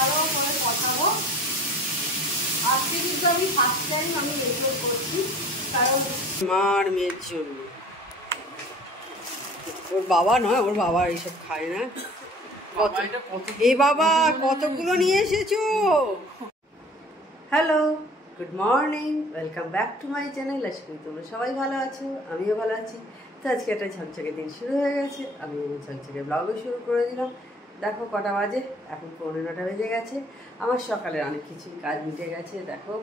ভালো করে কষাবো। আজকে কিন্তু আমি ফার্স্ট টাইম আমি এগুলো করছি, কারণ মার মেয়ের জন্য। ওর বাবা নয়, ওর বাবা এইসব খায় না। এই বাবা কতগুলো নিয়ে এসেছো। Hello, good morning, welcome back to my channel. আশা করি তোমরা সবাই ভালো আছো, আমিও ভালো আছি। তো আজকে একটা ঝকঝকে দিন শুরু হয়ে গেছে, আমি ঝকঝকে ব্লগও শুরু করে দিলাম। দেখো কটা বাজে, এখন 9:15 বেজে গেছে। আমার সকালের অনেক কিছুই কাজ মিটে গেছে। দেখো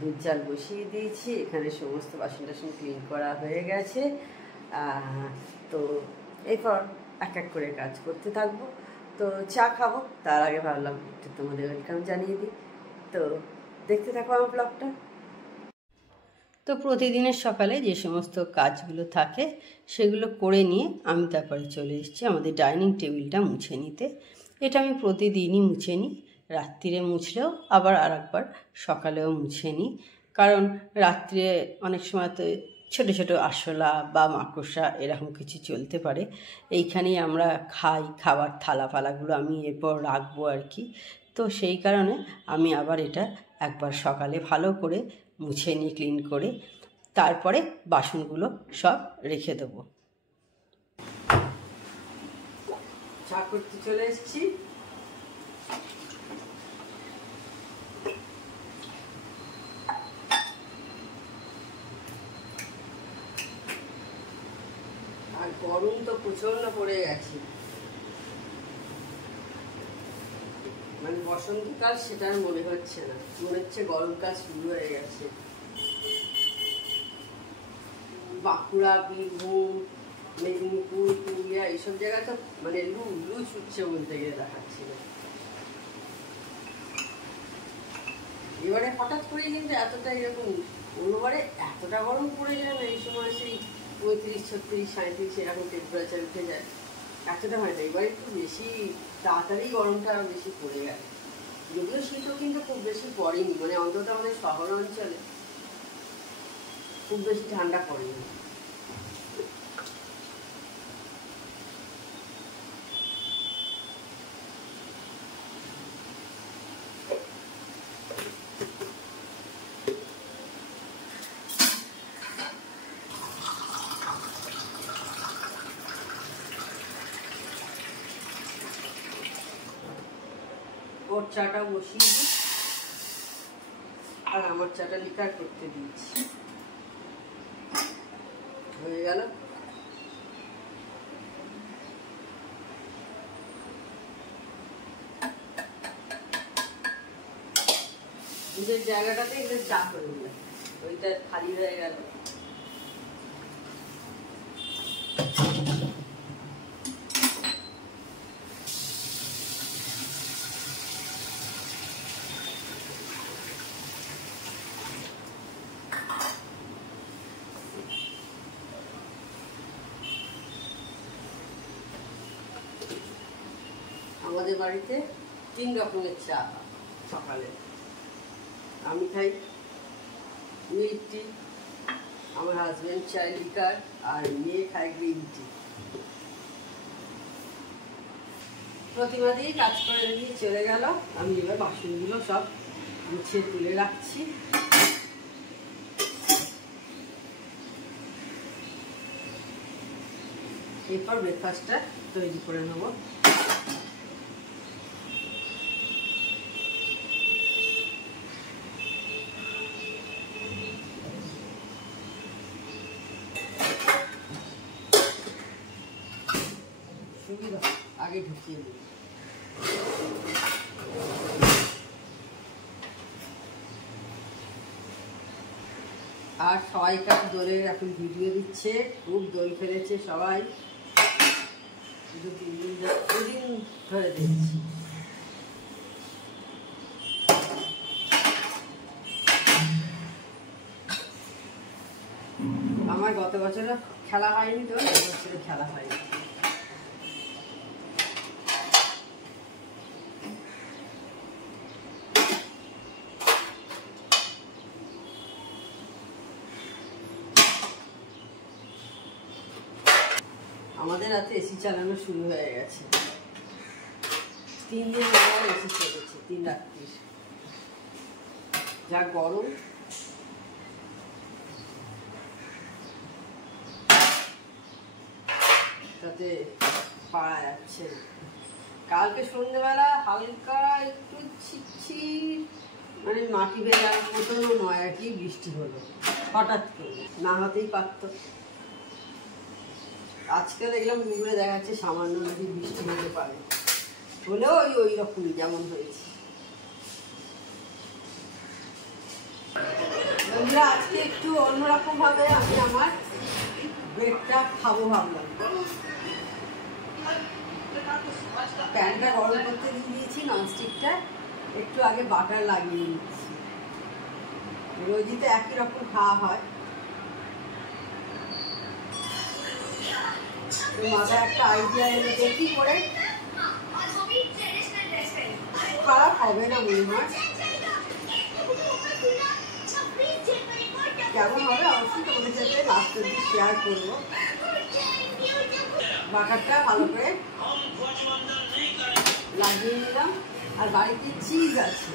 দুধ জাল বসিয়ে দিয়েছি, এখানে সমস্ত বাসন টাসন ক্লিন করা হয়ে গেছে। তো এরপর এক এক করে কাজ করতে থাকবো। তো চা খাবো, তার আগে ভাবলাম একটু তোমাদের ওয়েলকাম জানিয়ে দিই। তো দেখতে থাকো আমার ব্লগটা। তো প্রতিদিনের সকালে যে সমস্ত কাজগুলো থাকে সেগুলো করে নিয়ে আমি তারপরে চলে এসেছি আমাদের ডাইনিং টেবিলটা মুছে নিতে। এটা আমি প্রতিদিনই মুছে নিই, রাত্রিরে মুছলেও আবার আর একবার সকালেও মুছে নিই। কারণ রাত্রে অনেক সময় তো ছোটো ছোটো আরশোলা বা মাকড়সা এরকম কিছু চলতে পারে। এইখানেই আমরা খাই, খাবার থালা ফালাগুলো আমি এরপর রাখবো আর কি। তো সেই কারণে আমি আবার এটা একবার সকালে ভালো করে মুছে নিই, ক্লিন করে তারপরে বাসনগুলো সব রেখে দেবো। চা করতে চলে এসেছি। আর গরম তো প্রচন্ড পড়ে গেছে, মানে বসন্তকাল সেটা আর মনে হচ্ছে না, মনে হচ্ছে গরমকাল শুরু হয়ে গেছে। বাঁকুড়া, বীরভূম, মেদিনীপুর, পুরুলিয়া এইসব জায়গায় তো মানে লু ছুটছে বলতে গেলে দেখাচ্ছিল। এবারে হঠাৎ করেই কিন্তু এতটা এরকম, অন্যবারে এতটা গরম পড়ে যায় না, এই সময় সেই 35, 36, 37 এরকম টেম্পারেচার উঠে যায়, এতটা হয় না। এবারে একটু বেশি তাড়াতাড়ি গরমটা আরো বেশি পড়ে গেছে। যদিও শীতও কিন্তু খুব বেশি পড়েনি, মানে অন্তত আমাদের শহর অঞ্চলে খুব বেশি ঠান্ডা পড়েনি। ওর চাটা বসিয়ে দিই আর আমার চাটা লিকার করতে দিচ্ছি, হয়ে গেল। দুধের জায়গাটাতে এগুলো চা করে দিলাম, ওইটা খালি হয়ে গেল। আমাদের বাড়িতে 3 রকমের চা সকালে। আমি খাই মিল্ক টি, আমার হাজব্যান্ড চায় লিকার, আর মেয়ে খায় গ্রিন টি। প্রতিমা দিয়ে কাজ করে দিয়ে চলে গেল। আমি এবার বাসনগুলো সব গুছিয়ে তুলে রাখছি। এরপর ব্রেকফাস্টটা তৈরি করে নেবো। সুবিধা আগে ঢুকিয়ে দিই। আর সবাইকার দোলের এখন ভিডিও দিচ্ছে, খুব দোল ফেলেছে সবাই, 2-3 দিন ধরে দেখছি। আমার গত বছরও খেলা হয়নি, তো এবছরে খেলা হয়নি। আমাদের রাতে এসি চালানো শুরু হয়ে গেছে। 3 দিন এসি চলেছে, 3 রাত্রি। যা গরম, তাতে পারা যাচ্ছে না। কালকে সন্ধ্যেবেলা হালকা একটু ছিটছিট, মানে মাটি বেলার মতনও নয় আর কি, বৃষ্টি হলো হঠাৎ করে, না হতেই পারত। আজকে দেখলাম গুগলে দেখা যাচ্ছে সামান্য নাকি বৃষ্টি হতে পারে, হলেও ওই রকমই যেমন হয়েছে। বন্ধুরা, আজকে একটু অন্যরকম ভাবে আমি আমার ব্রেডটা খাবো ভাবলাম। প্যানটা গরম করতে দিয়ে দিয়েছি, ননস্টিকটা, একটু আগে বাটার লাগিয়ে নিচ্ছি। রোজই তো একই রকম খাওয়া হয়, মাথায় একটা আইডিয়া এনে দেখি করে, খারাপ হবে না মনে হয়। কেমন হবে অবশ্যই তোমাদের সাথে লাস্টের দিন শেয়ার করবো। বাটারটা ভালো করে লাগিয়ে নিলাম, আর বাড়িতে চিজ আছে।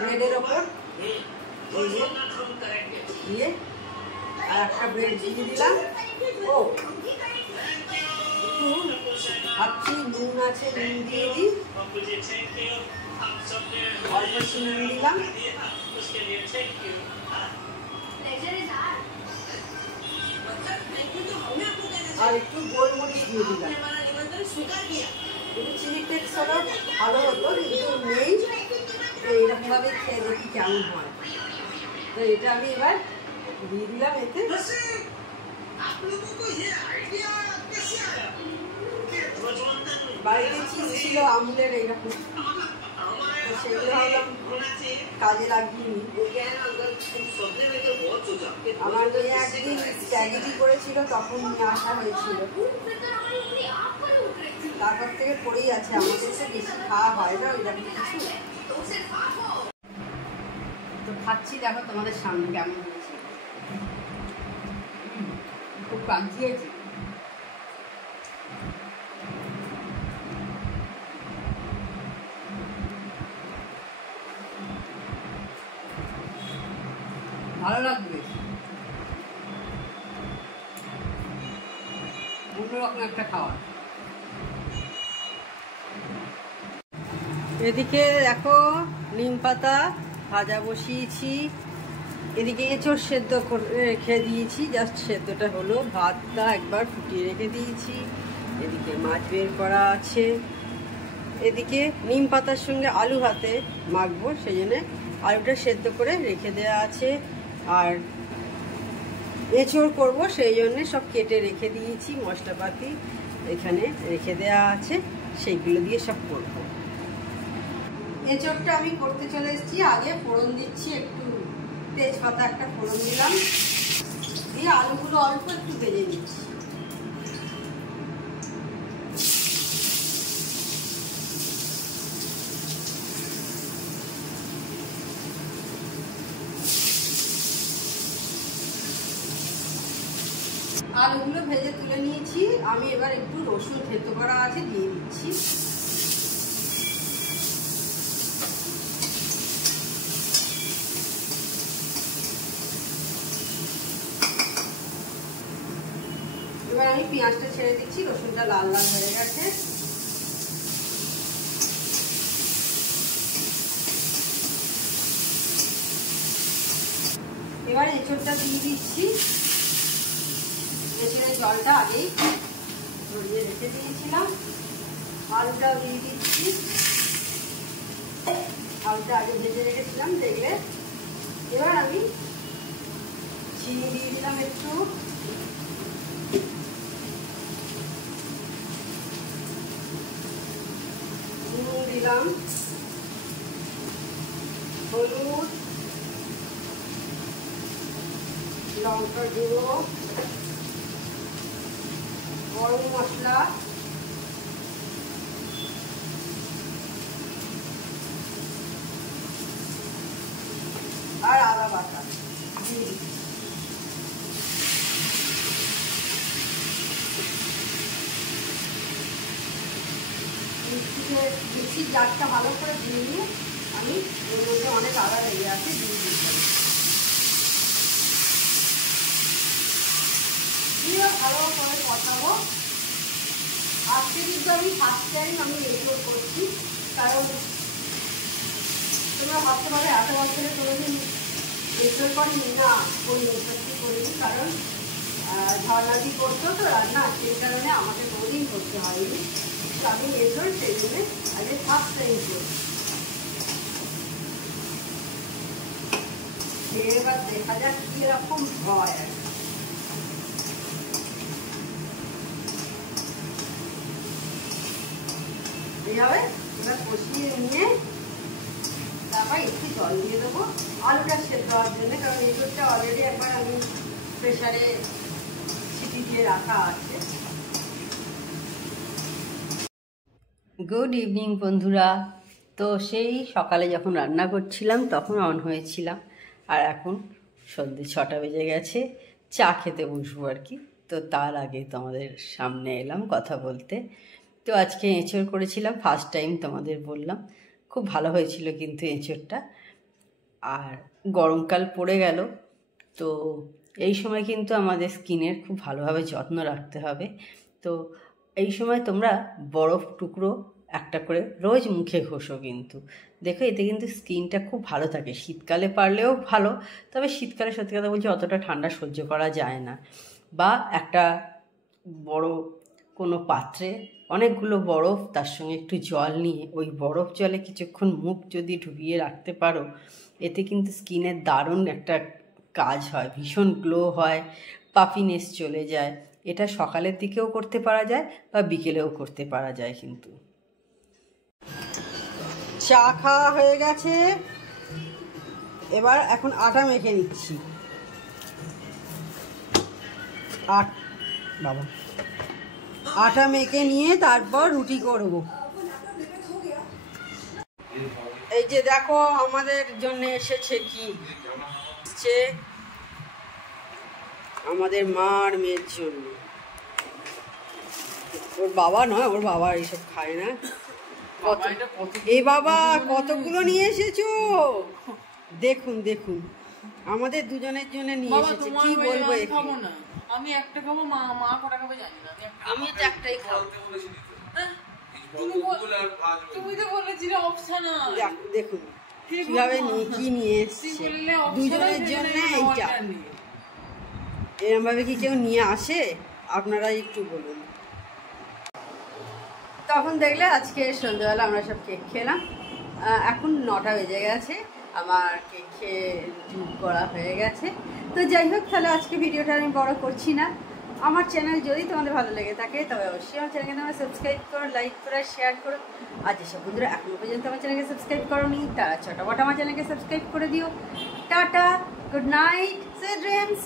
ব্রেডের ওপর দিয়ে আর একটা ব্রেড দিয়ে দিলাম। ও একটু ভাবছি নুন আছে, নুন দিয়ে দিই, অল্প একটু নুন দিলাম, আর একটু গোলমরিচ দিয়ে দিলাম। একটু চিলি ফ্লেক্স হলো ভালো হতো, কিন্তু নেই, তো এরকমভাবে খেয়ে দেখি কেমন হয়। তো এটা আমি এবার দিয়ে দিলাম এতে। বাড়িতে চিজ ছিল আমুলের এইরকম, তো সেগুলো ভাবলাম কাজে লাগিয়ে নি। আমার মেয়ে একদিন স্ট্র্যাটেজি করেছিল, তখন নিয়ে আসা হয়েছিল, তারপর থেকে পড়েই আছে। আমাদের তো বেশি খাওয়া হয় না এরকম কিছু, তো খাচ্ছি। দেখো তোমাদের সামনে কেমন হয়েছে, খুব ক্রাঞ্চি হয়েছে। ভালো লাগবে, অন্যরকম একটা খাবার। এদিকে দেখো নিম পাতা ভাজা বসিয়েছি, এদিকে এঁচড় সেদ্ধ করে রেখে দিয়েছি, জাস্ট সেদ্ধটা হলো। ভাতটা একবার ফুটিয়ে রেখে দিয়েছি, এদিকে মাছ বের করা আছে, এদিকে নিম পাতার সঙ্গে আলু ভাতে মাখবো, সেই জন্য আলুটা সেদ্ধ করে রেখে দেওয়া আছে। আর এঁচড় করবো, সেই জন্যে সব কেটে রেখে দিয়েছি, মশলাপাতি এখানে রেখে দেওয়া আছে, সেইগুলো দিয়ে সব করবো। এঁচড়টা আমি করতে চলে এসেছি। আগে ফোড়ন দিচ্ছি, একটু তেজপাতা একটা ফোড়ন দিলাম, দিয়ে আলুগুলো অল্প একটু ভেজে দিচ্ছি। আলুগুলো ভেজে তুলে নিয়েছি, আমি এবার একটু রসুন থেতো করা আছে দিয়ে দিচ্ছি। এবার আমি পেঁয়াজটা ছেড়ে দিচ্ছি, রসুনটা লাল লাল হয়ে গেছে। এবার এঁচড়টা দিয়ে দিচ্ছি, এঁচড়ের জলটা আগেই ধরিয়ে রেখে দিয়েছিলাম। আলুটাও দিয়ে দিচ্ছি, আলুটা আগে ভেজে রেখেছিলাম দেখলে। এবার আমি চিনি দিয়ে দিলাম একটু, নুন দিলাম, হলুদ, লঙ্কা গুঁড়ো, গরম মশলা, আর আদা বাটা দিয়ে দিচ্ছি। মিক্সির জারটা ভালো করে দিয়ে নিয়ে আমি এর মধ্যে অনেক আদা লেগে আছে দিয়ে দিচ্ছি। দিয়ে ভালো করে কষাবো। আজকে কিন্তু আমি ফার্স্ট টাইম আমি এগুলো করছি, কারণ তোমরা ভাবতে পারো এত বছরে কোনোদিন এগুলো করিনি, না করিনি, সত্যি করিনি, কারণ ঝর্ণাদি করতো তো রান্না, সেই কারণে আমাকে কোনোদিন করতে হয়নি। তো আমি এগুলো সেই জন্য আগে ফার্স্ট টাইম করছি। এবার দেখা যাক কিরকম হয়। এইভাবে এবার কষিয়ে নিয়ে তারপর একটু জল দিয়ে দেবো আলুটা সেদ্ধ হওয়ার জন্য, কারণ এগুলোটা অলরেডি একবার আমি প্রেশারে সিটি দিয়ে রাখা আছে। গুড ইভিনিং বন্ধুরা। তো সেই সকালে যখন রান্না করছিলাম তখন অন হয়েছিলাম, আর এখন সন্ধ্যে 6টা বেজে গেছে, চা খেতে বসবো আর কি। তো তার আগে তোমাদের সামনে এলাম কথা বলতে। তো আজকে এঁচড় করেছিলাম, ফার্স্ট টাইম তোমাদের বললাম, খুব ভালো হয়েছিল কিন্তু এঁচড়টা। আর গরমকাল পড়ে গেল, তো এই সময় কিন্তু আমাদের স্কিনের খুব ভালোভাবে যত্ন রাখতে হবে। তো এই সময় তোমরা বরফ টুকরো একটা করে রোজ মুখে ঘষো, কিন্তু দেখো এতে কিন্তু স্কিনটা খুব ভালো থাকে। শীতকালে পারলেও ভালো, তবে শীতকালে সত্যি কথা বলছি অতটা ঠান্ডা সহ্য করা যায় না। বা একটা বড় কোনো পাত্রে অনেকগুলো বরফ, তার সঙ্গে একটু জল নিয়ে ওই বরফ জলে কিছুক্ষণ মুখ যদি ডুবিয়ে রাখতে পারো, এতে কিন্তু স্কিনের দারুণ একটা কাজ হয়, ভীষণ গ্লো হয়, পাফিনেস চলে যায়। এটা সকালের দিকেও করতে পারা যায় বা বিকেলেও করতে পারা যায়। কিন্তু চা খাওয়া হয়ে গেছে, এবার এখন আটা মেখে নিচ্ছি। বাবা আটা মেখে নিয়ে তারপর রুটি করব। এই যে দেখো আমাদের জন্য এসেছে কি, আমাদের মার মেয়ের জন্য। ওর বাবা নয়, ওর বাবা এইসব খায় না। এই বাবা কতগুলো নিয়ে এসেছো, দেখুন দেখুন, আমাদের দুজনের জন্য নিয়ে এসেছে। কি বলবো, আমি একটা খাবো, মা কটা খাবে জানি না। আমি তো একটাই খাবো। তুমি তো বলেছিলে অপশনাল। দেখুন কিভাবে কি নিয়ে এসেছে দুজনের জন্য। এইটা এরকম ভাবে কি কেউ নিয়ে আসে? আপনারা একটু বলুন। তখন দেখলে আজকে সন্ধ্যাবেলা আমরা সব কেক খেলাম। এখন 9টা বেজে গেছে, আমার কেক খেয়ে জুট করা হয়ে গেছে। তো যাই হোক, তাহলে আজকে ভিডিওটা আমি বড় করছি না। আমার চ্যানেল যদি তোমাদের ভালো লেগে থাকে তবে অবশ্যই আমার চ্যানেলকে তোমরা সাবস্ক্রাইব করো, লাইক করো, শেয়ার করো। আর যেসব বন্ধুরা এখনো পর্যন্ত আমার চ্যানেলকে সাবস্ক্রাইব করোনি তারা ছোটখাটো আমার চ্যানেলকে সাবস্ক্রাইব করে দিও। Tata, good night, sweet dreams.